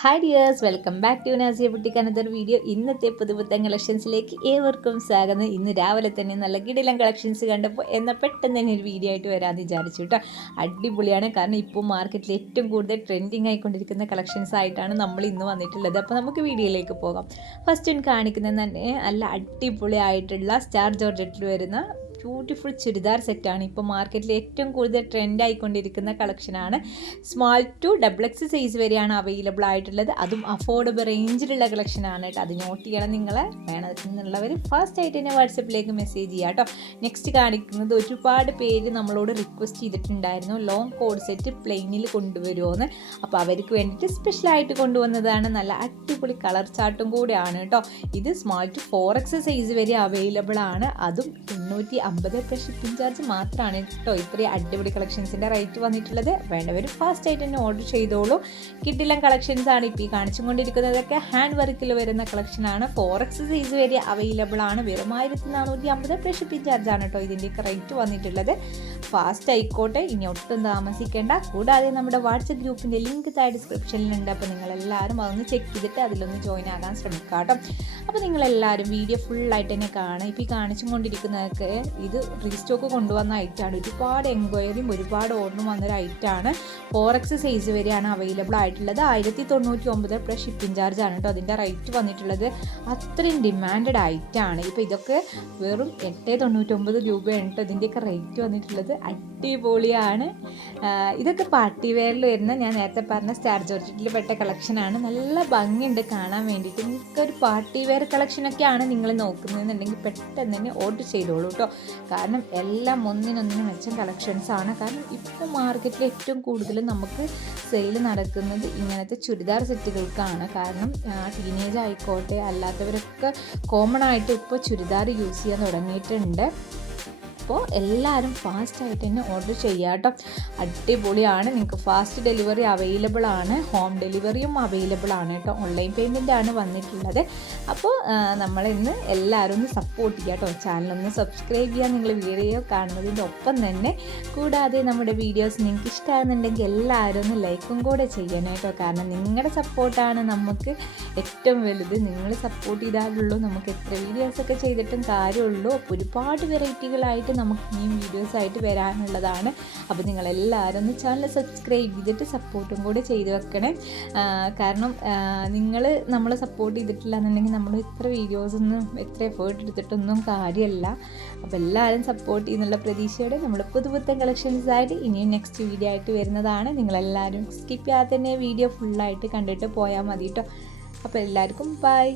Hi dears welcome back to Nazia boutique another video ഇന്നത്തെ പുതുപുത്തൻ കളക്ഷൻസിലേക്ക് ഏവർക്കും സ്വാഗതം. ഇന്ന് രാവിലെ തന്നെ നല്ല കിടിലം കളക്ഷൻസ് കണ്ടപ്പോൾ എന്നാൽ പെട്ടെന്ന് തന്നെ ഒരു വീഡിയോ ആയിട്ട് വരാമെന്ന് വിചാരിച്ചു കേട്ടോ. അടിപൊളിയാണ്. കാരണം ഇപ്പോൾ മാർക്കറ്റിൽ ഏറ്റവും കൂടുതൽ ട്രെൻഡിങ് ആയിക്കൊണ്ടിരിക്കുന്ന കളക്ഷൻസ് ആയിട്ടാണ് നമ്മൾ ഇന്ന് വന്നിട്ടുള്ളത്. അപ്പോൾ നമുക്ക് വീഡിയോയിലേക്ക് പോകാം. ഫസ്റ്റ് കാണിക്കുന്നത് തന്നെ നല്ല അടിപൊളിയായിട്ടുള്ള സ്റ്റാർ ജോർജറ്റിൽ വരുന്ന ബ്യൂട്ടിഫുൾ ചുരിദാർ സെറ്റാണ് ഇപ്പോൾ മാർക്കറ്റിൽ ഏറ്റവും കൂടുതൽ ട്രെൻഡ് ആയിക്കൊണ്ടിരിക്കുന്ന കളക്ഷനാണ് small to double X size വരെയാണ് അവൈലബിൾ ആയിട്ടുള്ളത്. അതും അഫോർഡബിൾ റേഞ്ചിലുള്ള കളക്ഷനാണ് കേട്ടോ. അത് നോട്ട് ചെയ്യണം നിങ്ങൾ വേണമെന്നുള്ളവർ ഫസ്റ്റ് ആയിട്ട് തന്നെ വാട്സപ്പിലേക്ക് മെസ്സേജ് ചെയ്യുക കേട്ടോ. നെക്സ്റ്റ് കാണിക്കുന്നത് ഒരുപാട് പേര് നമ്മളോട് റിക്വസ്റ്റ് ചെയ്തിട്ടുണ്ടായിരുന്നു. ലോങ് കോഡ് സെറ്റ് പ്ലെയിനിൽ കൊണ്ടുവരുമോയെന്ന് അപ്പോൾ അവർക്ക് വേണ്ടിയിട്ട് സ്പെഷ്യലായിട്ട് കൊണ്ടുവന്നതാണ്. നല്ല അടിപൊളി കളർ ചാർട്ടും കൂടെയാണ് കേട്ടോ. ഇത് small to four X size വരെ അവൈലബിൾ ആണ്. അതും തൊണ്ണൂറ്റി അമ്പത് റുപ്യ ഷിപ്പിംഗ് ചാർജ് മാത്രമാണ് കേട്ടോ ഇത്രയും അടിപൊളി കളക്ഷൻസിന്റെ റേറ്റ് വന്നിട്ടുള്ളത്. വേണ്ടവർ ഫാസ്റ്റ് ആയിട്ട് തന്നെ ഓർഡർ ചെയ്തോളൂ. കിട്ടില്ലം കളക്ഷൻസ് ആണ് ഇപ്പോൾ ഈ കാണിച്ചുകൊണ്ടിരിക്കുന്നതൊക്കെ ഹാൻഡ് വർക്കിൽ വരുന്ന കളക്ഷനാണ് ഫോർ എക്സ് സൈസ് വരെ അവൈലബിൾ ആണ്. വെറും ആയിരത്തി നാനൂറ്റി അമ്പത് റുപ്യ ഷിപ്പിംഗ് ചാർജ് ആണ് കേട്ടോ ഇതിന്റെയൊക്കെ റേറ്റ് വന്നിട്ടുള്ളത്. ഫാസ്റ്റ് ആയിക്കോട്ടെ ഇനി ഒട്ടും താമസിക്കേണ്ട. കൂടാതെ നമ്മുടെ വാട്സപ്പ് ഗ്രൂപ്പിന്റെ ലിങ്ക് താഴെ ഡിസ്ക്രിപ്ഷനിലുണ്ട്. അപ്പോൾ നിങ്ങളെല്ലാവരും അതൊന്ന് ചെക്ക് ചെയ്തിട്ട് അതിലൊന്ന് ജോയിൻ ആകാൻ ശ്രമിക്കുക കേട്ടോ അപ്പോൾ നിങ്ങളെല്ലാവരും വീഡിയോ ഫുള്ളായിട്ട് തന്നെ കാണുക. ഇപ്പോൾ ഈ കാണിച്ചുകൊണ്ടിരിക്കുന്നതൊക്കെ ഇത് റീസ്റ്റോക്ക് കൊണ്ടുവന്ന ഐറ്റാണ് ഒരുപാട് എൻക്വയറിയും ഒരുപാട് ഓർഡറും വന്നൊരു ഐറ്റാണ് ഫോർ എക്സ് സൈസ് വരെയാണ് അവൈലബിൾ ആയിട്ടുള്ളത്. ആയിരത്തി തൊണ്ണൂറ്റി ഒമ്പത് പ്ലസ് ഷിപ്പിംഗ് ചാർജ് ആണ് കേട്ടോ അതിന്റെ റേറ്റ് വന്നിട്ടുള്ളത്. അത്രയും ഡിമാൻഡഡ് ഐറ്റാണ് ഇപ്പോൾ ഇതൊക്കെ വെറും എട്ട് തൊണ്ണൂറ്റൊമ്പത് രൂപയാണ് കേട്ടോ ഇതിന്റെയൊക്കെ റേറ്റ് വന്നിട്ടുള്ളത്. അടിപൊളിയാണ്. ഇതൊക്കെ പാർട്ടി വെയറിൽ വരുന്ന ഞാൻ നേരത്തെ പറഞ്ഞ സ്റ്റാർ ജോർജറ്റിൽ പെട്ട കളക്ഷനാണ് നല്ല ഭംഗിയുണ്ട് കാണാൻ വേണ്ടിയിട്ട്. നിങ്ങൾക്കൊരു പാർട്ടി വെയർ കളക്ഷനൊക്കെയാണ് നിങ്ങൾ നോക്കുന്നതെന്നുണ്ടെങ്കിൽ പെട്ടെന്ന് തന്നെ ഓർഡർ ചെയ്തോളൂ കേട്ടോ കാരണം എല്ലാം ഒന്നിനൊന്നിനും മെച്ചം കളക്ഷൻസാണ് കാരണം ഇപ്പോൾ മാർക്കറ്റിൽ ഏറ്റവും കൂടുതൽ നമുക്ക് സെയിൽ നടക്കുന്നത് ഇങ്ങനത്തെ ചുരിദാർ സെറ്റുകൾക്കാണ് കാരണം ടീനേജ് ആയിക്കോട്ടെ അല്ലാത്തവരൊക്കെ കോമൺ ആയിട്ട് ഇപ്പോൾ ചുരിദാർ യൂസ് ചെയ്യാൻ തുടങ്ങിയിട്ടുണ്ട്. അപ്പോൾ എല്ലാവരും ഫാസ്റ്റായിട്ട് തന്നെ ഓർഡർ ചെയ്യുക കേട്ടോ. അടിപൊളിയാണ്. നിങ്ങൾക്ക് ഫാസ്റ്റ് ഡെലിവറി അവൈലബിൾ ആണ്. ഹോം ഡെലിവറിയും അവൈലബിൾ ആണ് കേട്ടോ. ഓൺലൈൻ പേയ്മെന്റ് ആണ് വന്നിട്ടുള്ളത്. അപ്പോൾ നമ്മളിന്ന് എല്ലാവരും ഒന്ന് സപ്പോർട്ട് ചെയ്യുക കേട്ടോ. ചാനലൊന്ന് സബ്സ്ക്രൈബ് ചെയ്യുക. നിങ്ങൾ വീഡിയോ കാണുന്നതിന്റെ ഒപ്പം തന്നെ കൂടാതെ നമ്മുടെ വീഡിയോസ് നിങ്ങൾക്ക് ഇഷ്ടമാകുന്നുണ്ടെങ്കിൽ എല്ലാവരും ഒന്ന് ലൈക്കും കൂടെ ചെയ്യണം കേട്ടോ. കാരണം നിങ്ങളുടെ സപ്പോർട്ടാണ് നമുക്ക് ഏറ്റവും വലുത്. നിങ്ങൾ സപ്പോർട്ട് ചെയ്താലുള്ളൂ നമുക്ക് എത്ര വീഡിയോസൊക്കെ ചെയ്തിട്ടും കാര്യമുള്ളൂ. ഒരുപാട് വെറൈറ്റികളായിട്ട് നമുക്ക് ഇനിയും വീഡിയോസ് ആയിട്ട് വരാനുള്ളതാണ്. അപ്പോൾ നിങ്ങളെല്ലാവരും ഒന്ന് ചാനൽ സബ്സ്ക്രൈബ് ചെയ്തിട്ട് സപ്പോർട്ടും കൂടെ ചെയ്തു വെക്കണേ. കാരണം നിങ്ങൾ നമ്മളെ സപ്പോർട്ട് ചെയ്തിട്ടില്ല എന്നുണ്ടെങ്കിൽ നമ്മൾ ഇത്ര വീഡിയോസൊന്നും എത്ര എഫേർട്ട് എടുത്തിട്ടൊന്നും കാര്യമല്ല അപ്പോൾ എല്ലാവരും സപ്പോർട്ട് ചെയ്യുന്നുള്ള പ്രതീക്ഷയോടെ നമ്മൾ പുതുപുത്തൻ കളക്ഷൻസ് ആയിട്ട് ഇനിയും നെക്സ്റ്റ് വീഡിയോ ആയിട്ട് വരുന്നതാണ്. നിങ്ങളെല്ലാവരും സ്കിപ്പ് ചെയ്യാതെ തന്നെ വീഡിയോ ഫുള്ളായിട്ട് കണ്ടിട്ട് പോയാൽ മതി കേട്ടോ അപ്പോൾ എല്ലാവർക്കും ബൈ